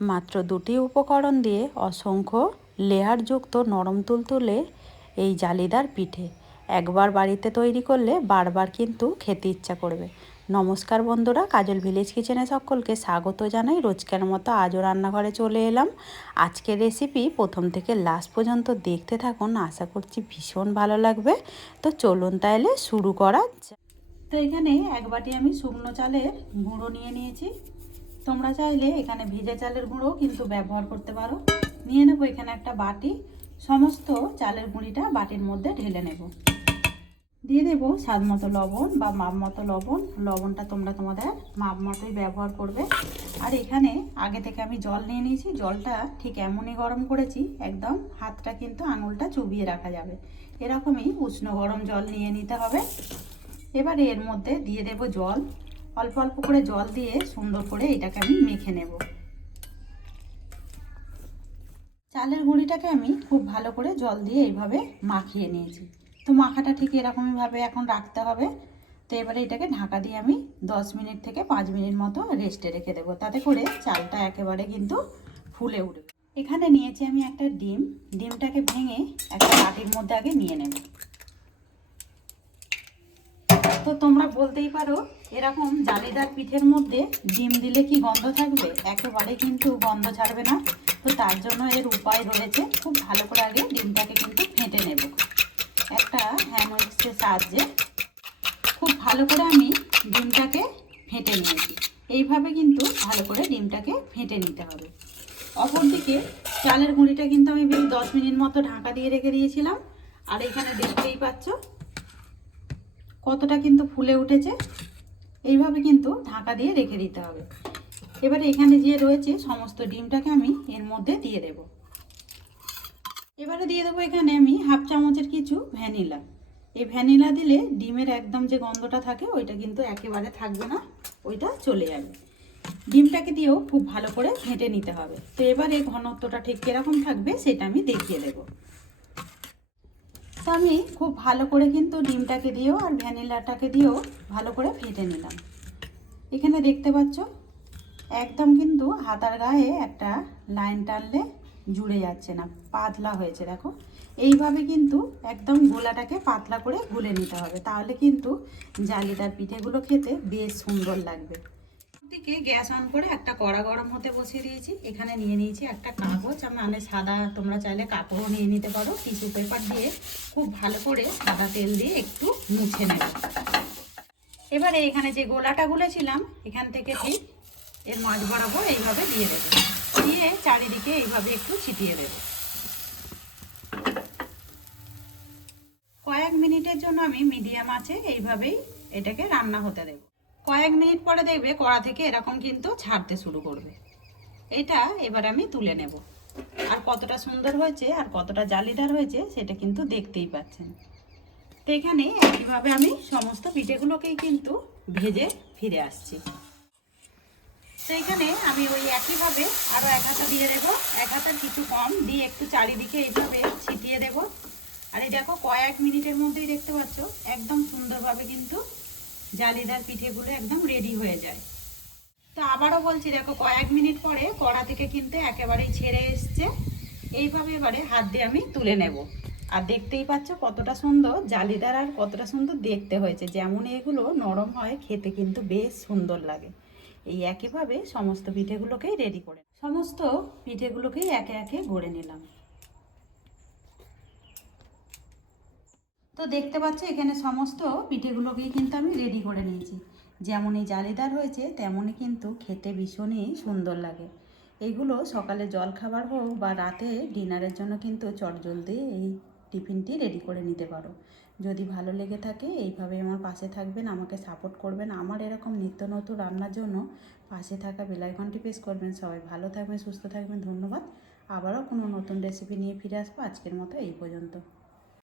মাত্র দুটি উপকরণ দিয়ে অসংখ্য লেয়ারযুক্ত নরম তুলতুলে এই জালিদার পিঠে একবার বাড়িতে তৈরি করলে বারবার কিন্তু খেতে ইচ্ছা করবে। নমস্কার বন্ধুরা, কাজল ভিলেজ কিচেনে সকলকে স্বাগত জানাই। রোজকার মতো আজও রান্নাঘরে চলে এলাম। আজকের রেসিপি প্রথম থেকে লাস্ট পর্যন্ত দেখতে থাকুন, আশা করছি ভীষণ ভালো লাগবে। তো চলুন তাহলে শুরু করা যাক। তো এখানে এক বাটি আমি শুকনো চালের গুঁড়ো নিয়ে নিয়েছি। তোমরা চাইলে এখানে ভেজা চালের গুঁড়ো কিন্তু ব্যবহার করতে পারো। নিয়ে নেব এখানে একটা বাটি, সমস্ত চালের গুঁড়িটা বাটির মধ্যে ঢেলে নেব। দিয়ে দেবো স্বাদ মতো লবণ বা মাপ মতো লবণ। লবণটা তোমরা তোমাদের মাপ মতোই ব্যবহার করবে। আর এখানে আগে থেকে আমি জল নিয়ে নিয়েছি। জলটা ঠিক এমনই গরম করেছি, একদম হাতটা কিন্তু আঙুলটা চুবিয়ে রাখা যাবে, এরকমই উষ্ণ গরম জল নিয়ে নিতে হবে। এবারে এর মধ্যে দিয়ে দেব জল, অল্প অল্প করে জল দিয়ে সুন্দর করে এটাকে আমি মেখে নেব। চালের গুঁড়িটাকে আমি খুব ভালো করে জল দিয়ে এইভাবে মাখিয়ে নিয়েছি। তো মাখাটা ঠিক এরকমইভাবে এখন রাখতে হবে। তো এবারে এটাকে ঢাকা দিয়ে আমি 10 মিনিট থেকে 5 মিনিট মতো রেস্টে রেখে দেবো, তাতে করে চালটা একেবারে কিন্তু ফুলে উঠবে। এখানে নিয়েছি আমি একটা ডিম। ডিমটাকে ভেঙে একটা বাটির মধ্যে আগে নিয়ে নেব। তো তোমরা বলতেই পারো এরকম জালিদার পিঠের মধ্যে ডিম দিলে কি গন্ধ থাকবে? একেবারে কিন্তু গন্ধ ছাড়বে না। তো তার জন্য এর উপায় রয়েছে। খুব ভালো করে আগে ডিমটাকে কিন্তু ফেটে নেব একটা হ্যান্ড উইক্সের সাহায্যে। খুব ভালো করে আমি ডিমটাকে ফেটে নিয়েছি। এইভাবে কিন্তু ভালো করে ডিমটাকে ফেটে নিতে হবে। অপরদিকে চালের গুঁড়িটা কিন্তু আমি বেশ 10 মিনিট মতো ঢাকা দিয়ে রেখে দিয়েছিলাম। আর এখানে দেখতেই পাচ্ছ কতটা কিন্তু ফুলে উঠেছে। এইভাবে কিন্তু ঢাকা দিয়ে রেখে দিতে হবে। এবারে এখানে যে রয়েছে সমস্ত ডিমটাকে আমি এর মধ্যে দিয়ে দেব। এবারে দিয়ে দেবো এখানে আমি হাফ চামচের কিছু ভ্যানিলা। এই ভ্যানিলা দিলে ডিমের একদম যে গন্ধটা থাকে ওইটা কিন্তু একেবারে থাকবে না, ওইটা চলে যাবে। ডিমটাকে দিয়েও খুব ভালো করে ফেটে নিতে হবে। তো এবারে ঘনত্বটা ঠিক কীরকম থাকবে সেটা আমি দেখিয়ে দেবো। তো আমি খুব ভালো করে কিন্তু ডিমটাকে দিয়েও আর ভ্যানিলাটাকে দিয়েও ভালো করে ফেটে নিলাম। এখানে দেখতে পাচ্ছ একদম কিন্তু হাতার গায়ে একটা লাইন টানলে জুড়ে যাচ্ছে না, পাতলা হয়েছে। দেখো এইভাবে কিন্তু একদম গোলাটাকে পাতলা করে গুলে নিতে হবে, তাহলে কিন্তু জালিদার পিঠেগুলো খেতে বেশ সুন্দর লাগবে। দিকে গ্যাস অন করে একটা কড়া গরম হতে বসিয়ে দিয়েছি। এখানে নিয়ে নিয়েছি একটা কাগজ, মানে সাদা, তোমরা চাইলে কাপড়ও নিয়ে নিতে পারো। টিস্যু পেপার দিয়ে খুব ভালো করে সাদা তেল দিয়ে একটু মুছে নেব। এবারে এখানে যে গোলাটা গুলেছিলাম এখান থেকে ঠিক এর মাঝ বরাবর এইভাবে দিয়ে দেবো। দিয়ে চারিদিকে এইভাবে একটু ছিটিয়ে দেবো। কয়েক মিনিটের জন্য আমি মিডিয়াম আঁচে এইভাবেই এটাকে রান্না হতে দেব। কয়েক মিনিট পরে দেখবে কড়া থেকে এরকম কিন্তু ছাড়তে শুরু করবে। এটা এবার আমি তুলে নেব। আর কতটা সুন্দর হয়েছে আর কতটা জালিদার হয়েছে সেটা কিন্তু দেখতেই পাচ্ছেন। তো এখানে একইভাবে আমি সমস্ত পিঠেগুলোকেই কিন্তু ভেজে ফিরে আসছি। তো এখানে আমি ওই একইভাবে আরও এক হাতা দিয়ে দেবো, এক হাতার কিছু কম দিয়ে একটু চারিদিকে এইভাবে ছিটিয়ে দেব। আর এই দেখো কয়েক মিনিটের মধ্যেই দেখতে পাচ্ছ একদম সুন্দরভাবে কিন্তু জালিদার পিঠেগুলো একদম রেডি হয়ে যায়। তো আবারও বলছি, দেখো কয়েক মিনিট পরে কড়া থেকে কিন্তু একেবারেই ছেড়ে এসছে। এইভাবে এবারে হাত দিয়ে আমি তুলে নেব। আর দেখতেই পাচ্ছ কতটা সুন্দর জালিদার আর কতটা সুন্দর দেখতে হয়েছে। যেমন এগুলো নরম হয়, খেতে কিন্তু বেশ সুন্দর লাগে। এই একইভাবে সমস্ত পিঠেগুলোকেই রেডি করে সমস্ত পিঠেগুলোকেই একে একে গড়ে নিলাম। তো দেখতে পাচ্ছ এখানে সমস্ত পিঠেগুলোকেই কিন্তু আমি রেডি করে নিয়েছি। যেমনই জালিদার হয়েছে তেমনই কিন্তু খেতে ভীষণই সুন্দর লাগে। এইগুলো সকালে জলখাবার হোক বা রাতে ডিনারের জন্য কিন্তু চটজলদি এই টিফিনটি রেডি করে নিতে পারো। যদি ভালো লেগে থাকে এইভাবে আমার পাশে থাকবেন, আমাকে সাপোর্ট করবেন। আমার এরকম নিত্য নতুন রান্নার জন্য পাশে থাকা বেল আইকনটি প্রেস করবেন। সবাই ভালো থাকবেন, সুস্থ থাকবেন। ধন্যবাদ। আবারও কোনো নতুন রেসিপি নিয়ে ফিরে আসবো। আজকের মতো এই পর্যন্ত।